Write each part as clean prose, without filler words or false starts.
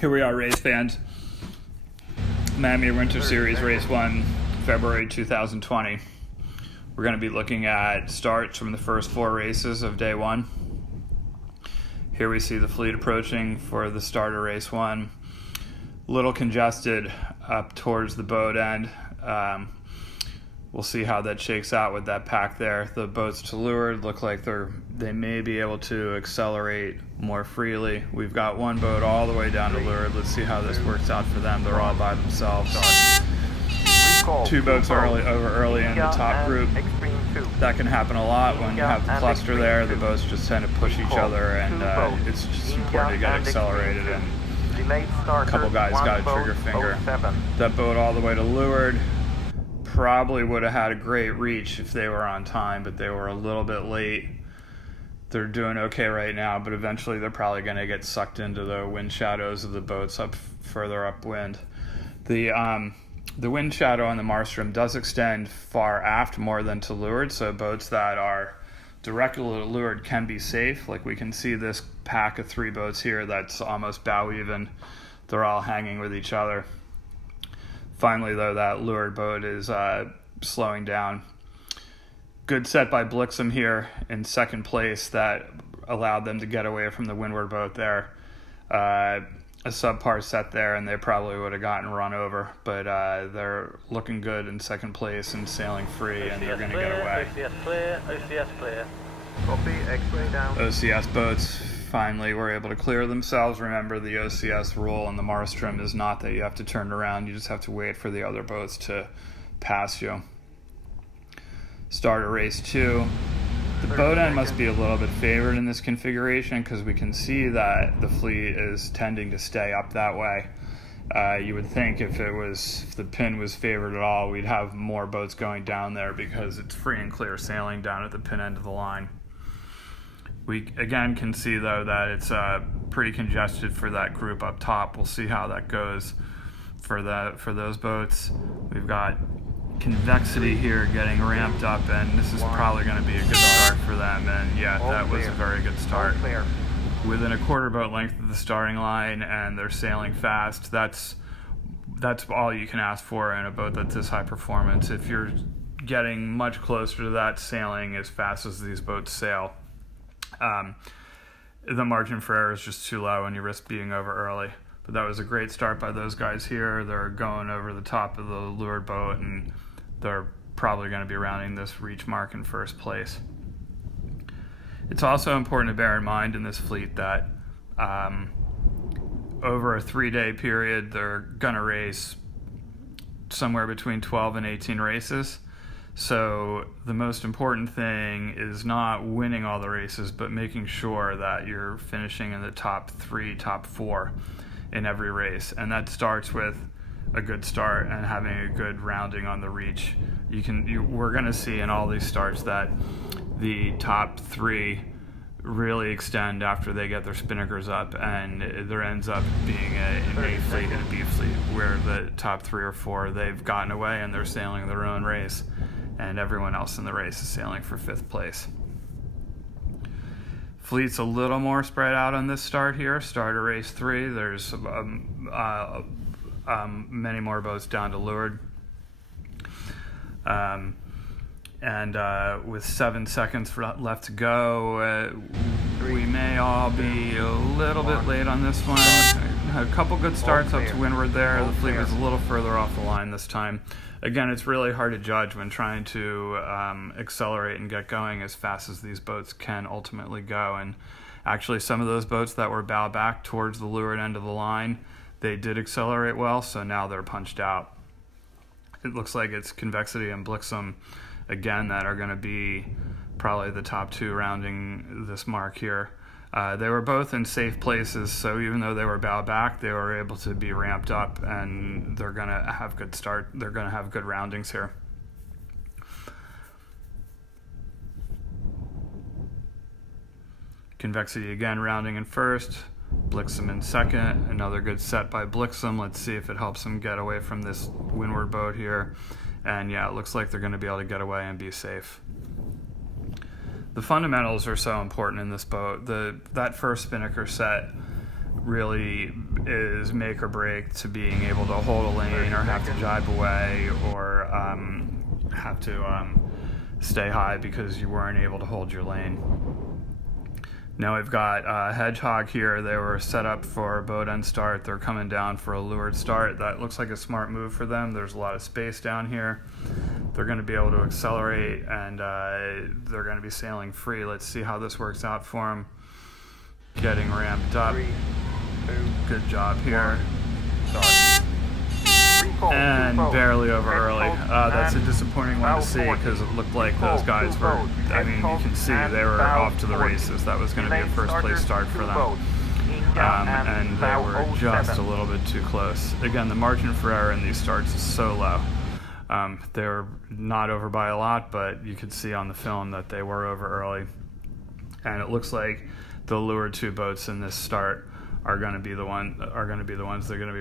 Here we are, race fans. Miami Winter Series Race 1, February 2020. We're going to be looking at starts from the first 4 races of day 1. Here we see the fleet approaching for the start of race 1. A little congested up towards the boat end. We'll see how that shakes out with that pack there. The boats to leeward look like they may be able to accelerate more freely. We've got one boat all the way down to leeward. Let's see how this works out for them. They're all by themselves. 2 boats early in the top group. That can happen a lot when you have the cluster there. The boats just tend to push each other, and it's just important to get accelerated. And a couple guys got a trigger finger. That boat all the way to leeward probably would have had a great reach if they were on time, but they were a little bit late. They're doing okay right now, but eventually they're probably going to get sucked into the wind shadows of the boats further upwind. The wind shadow on the Marstrom does extend far aft more than to leeward, so boats that are directly to leeward can be safe. Like we can see this pack of 3 boats here that's almost bow even. They're all hanging with each other. Finally, though, that leeward boat is slowing down. Good set by Blixham here in second place that allowed them to get away from the windward boat there. A subpar set there, and they probably would have gotten run over, but they're looking good in second place and sailing free, and they're going to get away. OCS clear, OCS clear. Copy, X-ray down. OCS boats finally were able to clear themselves. Remember, the OCS rule in the Marstrom is not that you have to turn around, you just have to wait for the other boats to pass you. Start of race 2. The boat end must be a little bit favored in this configuration because we can see that the fleet is tending to stay up that way. You would think if the pin was favored at all, we'd have more boats going down there because it's free and clear sailing down at the pin end of the line. We again can see though that it's pretty congested for that group up top. We'll see how that goes for those boats. We've got convexity here getting ramped up, and this is probably going to be a good start for them. And yeah, that was a very good start. Within a quarter boat length of the starting line, and they're sailing fast. That's all you can ask for in a boat that's this high performance. If you're getting much closer to that, sailing as fast as these boats sail, the margin for error is just too low and you risk being over early. But that was a great start by those guys here. They're going over the top of the leeward boat, and they're probably going to be rounding this reach mark in first place. It's also important to bear in mind in this fleet that over a 3-day period, they're going to race somewhere between 12 and 18 races. So the most important thing is not winning all the races, but making sure that you're finishing in the top 3, top 4 in every race. And that starts with a good start and having a good rounding on the reach. We're going to see in all these starts that the top 3 really extend after they get their spinnakers up, and there ends up being an A fleet and a B fleet where the top 3 or 4, they've gotten away and they're sailing their own race, and everyone else in the race is sailing for 5th place. Fleet's a little more spread out on this start here. Start of race 3, there's many more boats down to leeward. With 7 seconds left to go, we may all be a little bit late on this one. Had a couple good starts up to windward there. The fleet was a little further off the line this time. Again, it's really hard to judge when trying to accelerate and get going as fast as these boats can ultimately go. And actually, some of those boats that were bow back towards the leeward end of the line, they did accelerate well, so now they're punched out. It looks like it's Convexity and Blixham, again, that are going to be probably the top 2 rounding this mark here. They were both in safe places, so even though they were bow back, they were able to be ramped up, and they're going to have good start. They're going to have good roundings here. Convexity again rounding in first, Blixham in second. Another good set by Blixham. Let's see if it helps them get away from this windward boat here. And yeah, it looks like they're going to be able to get away and be safe. The fundamentals are so important in this boat. That first spinnaker set really is make or break to being able to hold a lane or have to jibe away or have to stay high because you weren't able to hold your lane. Now we've got Hedgehog here. They were set up for a boat end start. They're coming down for a leeward start. That looks like a smart move for them. There's a lot of space down here. They're going to be able to accelerate, and they're going to be sailing free. Let's see how this works out for them. Getting ramped up. 3, 2, Good job here. start. Recall And to boat. barely over Head early. coast That's a and disappointing one to bow see 40. because it looked like Recall those guys to were, boat. I Head mean, you coast can see and they were bow off to the 40. races. That was going to be a Delayed first place starter start for to them. boat. India And they bow were just 07. a little bit too close. Again, the margin for error in these starts is so low. They were not over by a lot, but you could see on the film that they were over early. And it looks like the leeward 2 boats in this start are going to be the ones that are going to be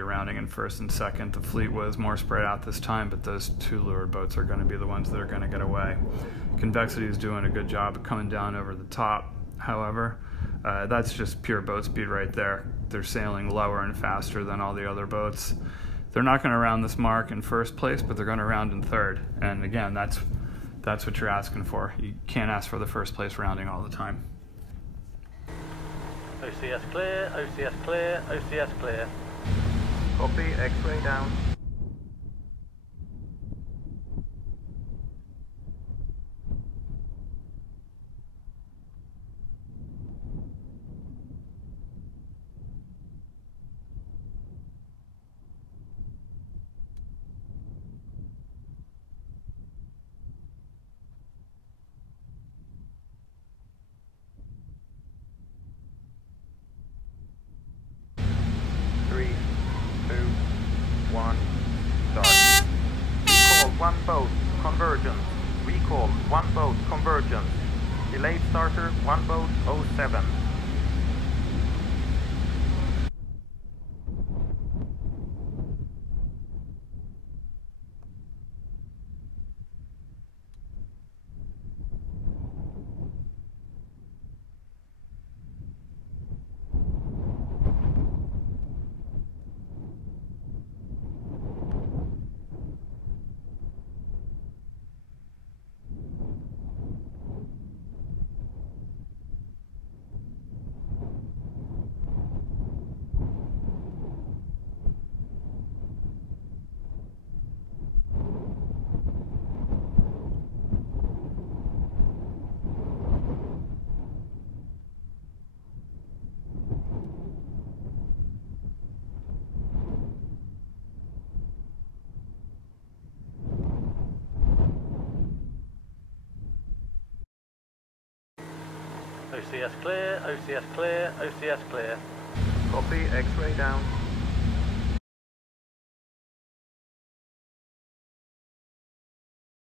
rounding in first and second. The fleet was more spread out this time, but those 2 leeward boats are going to be the ones that are going to get away. Convexity is doing a good job of coming down over the top. However, that's just pure boat speed right there. They're sailing lower and faster than all the other boats. They're not going to round this mark in first place, but they're going to round in third. And again, that's what you're asking for. You can't ask for the first place rounding all the time. OCS clear, OCS clear, OCS clear. Copy, X-ray down. One boat, convergence. Recall, 1 boat, convergence. Delayed starter, 1 boat, 07. OCS clear, OCS clear, OCS clear. Copy, X-ray down.